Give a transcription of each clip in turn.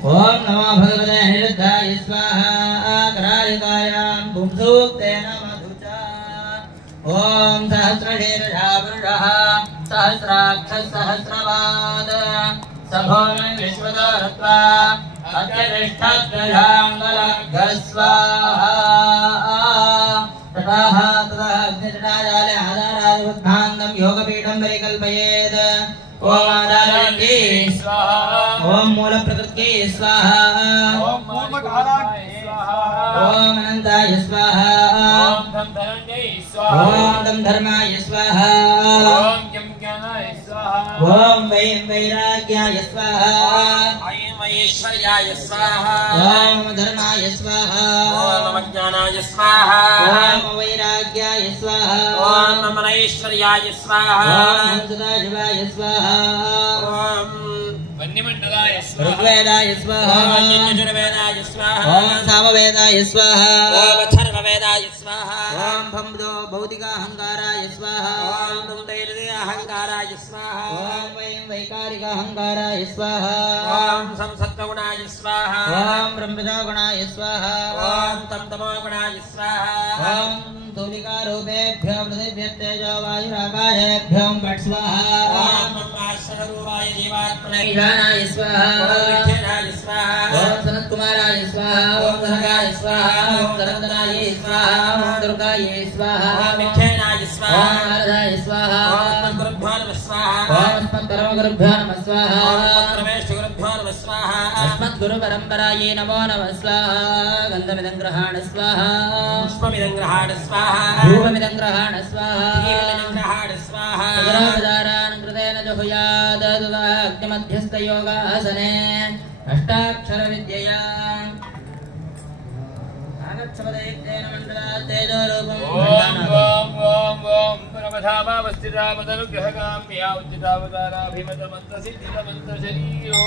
ओम नमो भगवते अनिरुद्धाय स्वाहा करालिकायां पुंसूक्तेन मधुचा ओम सहस्रशीर्षः पुरुषः सहस्राक्षः सहस्रपाद सभोमि विश्वदोरत्वा अत्यतिष्ठद्गजाङ्गलग्गस्वाहा ततः अग्निजटाजाले आधारादिवद्धान्तं योगपीठं परिकल्पयेत् ओम आधारके स्वाहा ओम मूलप्रकृत्यै स्वाहा ओम मूलकालाय स्वाहा ओम अनन्ताय स्वाहा ओम धर्मधरण्यै स्वाहा ओम धर्माय स्वाहा ओम ज्ञानाय स्वाहा ओम वैराग्याय स्वाहा ओम ऐश्वर्याय स्वाहा ओम धर्माय स्वाहा ओम ज्ञानाय स्वाहा ओम वैराग्याय स्वाहा ओम ऐश्वर्याय स्वाहा ओम सदाशिवाय स्वाहा ओम वन्यमण्डलाय स्वाहा ऋग्वेदाय स्वाहा ओम यजुर्वेदाय स्वाहा ओम सामवेदाय स्वाहा ओम अथर्ववेदाय स्वाहा ओम भम्दो भौतिकाहंकाराय स्वाहा ओम दैर्घ्याहंकाराय स्वाहा ओम वैकारिकाहंकाराय स्वाहा ओम संसत्त्वगुणाय स्वाहा ओम ब्रह्मजागुणाय स्वाहा ओम तमोगुणाय स्वाहा ओम तूलिकारूपेभ्यो पृथिव्यतेजो वायुराकाशेभ्यो फट् स्वाहा ओम ब्रह्माक्षरूपाय जीवात्मने ईशानाय स्वाहा ओम स्वाहा ओम सनत्कुमाराय स्वाहा ओम धनगाय स्वाहा ओम धनन्दनाय स्वाहा ओम दुर्गाय स्वाहा ओम विख्यानाय स्वाहा ओम नारदाय स्वाहा ओम गुरुभ्यो नमः स्वाहा ओम परमगुरुभ्यो नमः स्वाहा ओम परमेश्वरगुरुभ्यो नमः स्वाहा अस्मद्गुरुपरम्परायै नमो नमः स्वाहा गन्धमिदं गृहाण स्वाहा पुष्पमिदं गृहाण स्वाहा धूपमिदं गृहाण स्वाहा दीपमिदं गृहाण स्वाहा सगरावदारान् कृतेन जुहुयात् अग्निमध्यस्थयोगासने अष्टाक्षरविद्यया आगच्छवदैक्तेन मण्डलात् तेजोरूपं ओम परमधामावस्थितामतनुग्रहकाम्या उच्चितावताराभिमतमन्त्रसिद्धितमन्त्रशरीरो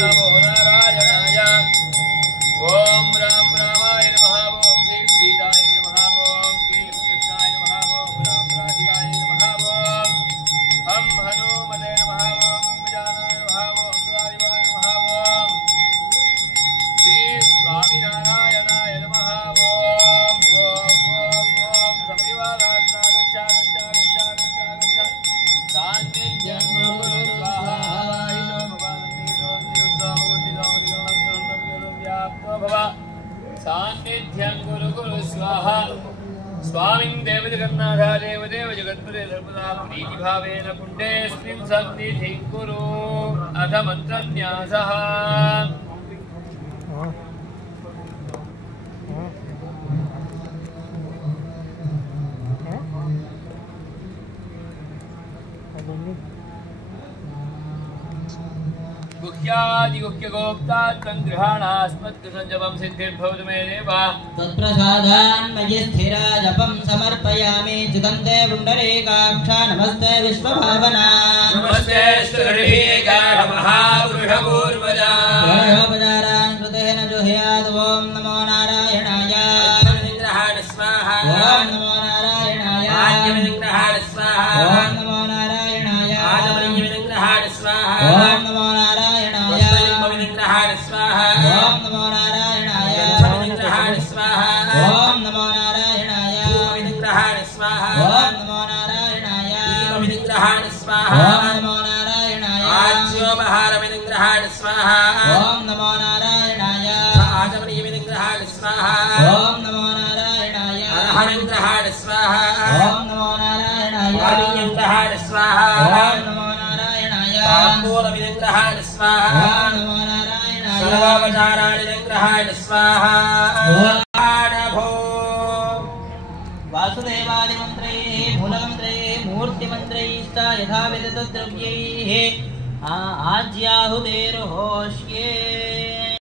नमो नारायणाय ओम राम रामाय नमः ओम श्री सीताय नमः ओम क्लीं कृष्णाय नमः ओम राम राधिकाय नमः ओम हम हनुमते नमः ओम गजाननाय नमः ओम द्वारिवाय नमः ओम श्री स्वामिनारायणाय नमः ओम समरिवादात्नागच्छ सान्निध्यं गुरु स्वाहा सान्निध्यं गुरु स्वाहा स्वामिं देवजगन्नाथा देवदेव जगत्पते सर्वदा प्रीतिभावेन कुण्डेऽस्मिन् सन्निधिं कुरु अथ मन्त्रन्यासः गुह्यादिगुह्यगोप्तात्मं गृहाणास्मत्कृसञ्जपं सिद्धिर्भवतु मे देव तत्प्रसादान् मयि स्थिरा जपं समर्पयामि चिदन्ते पुण्डरीकाक्षा नमस्ते विश्वभावना नमस्ते स्तुतिर्भीकाः महापुरुषपूर्वजा पूर्वोपचारान् कृतेन जुह्यात् ॐ नमो नारायणाय ग्रहाण स्वाहा ॐ नमो नारायणाय आद्यमिन्द्रहाण स्वाहा ॐ नमो नारायणाय आदमनिमिन्द्रहाण स्वाहा ॐ नमो नारायणाय वस्त्रलिम्बमिन्द्रहाण स्वाहा ॐ नमो नारायणाय छमिन्द्रहाण स्वाहा ॐ नमो नारायणाय धूममिन्द्रहाण स्वाहा ॐ नमो नारायणाय दीपमिन्द्रहाण स्वाहा ॐ नमो नारायणाय आज्योपहारमिन्द्रहाण स्वाहा ॐ नमो नारायणाय आजमनिमिन्द्रहाण स्वाहा ॐ नमो नारायणाय अरहमिन्द्रहाण स्वाहा ॐ नमो नारायणाय वाणीन्द्रहाण स्वाहा ॐ नमो नारायणाय ताम्बूलमिन्द्रहाण स्वाहा ॐ नमो नारायणाय सर्वावताराणिन्द्रहाण स्वाहा वासुदेवादिमन्त्रैः मूलमन्त्रैः मूर्तिमन्त्रैश्च यथाविधतद्रव्यैः आज्याहुतेर्होष्ये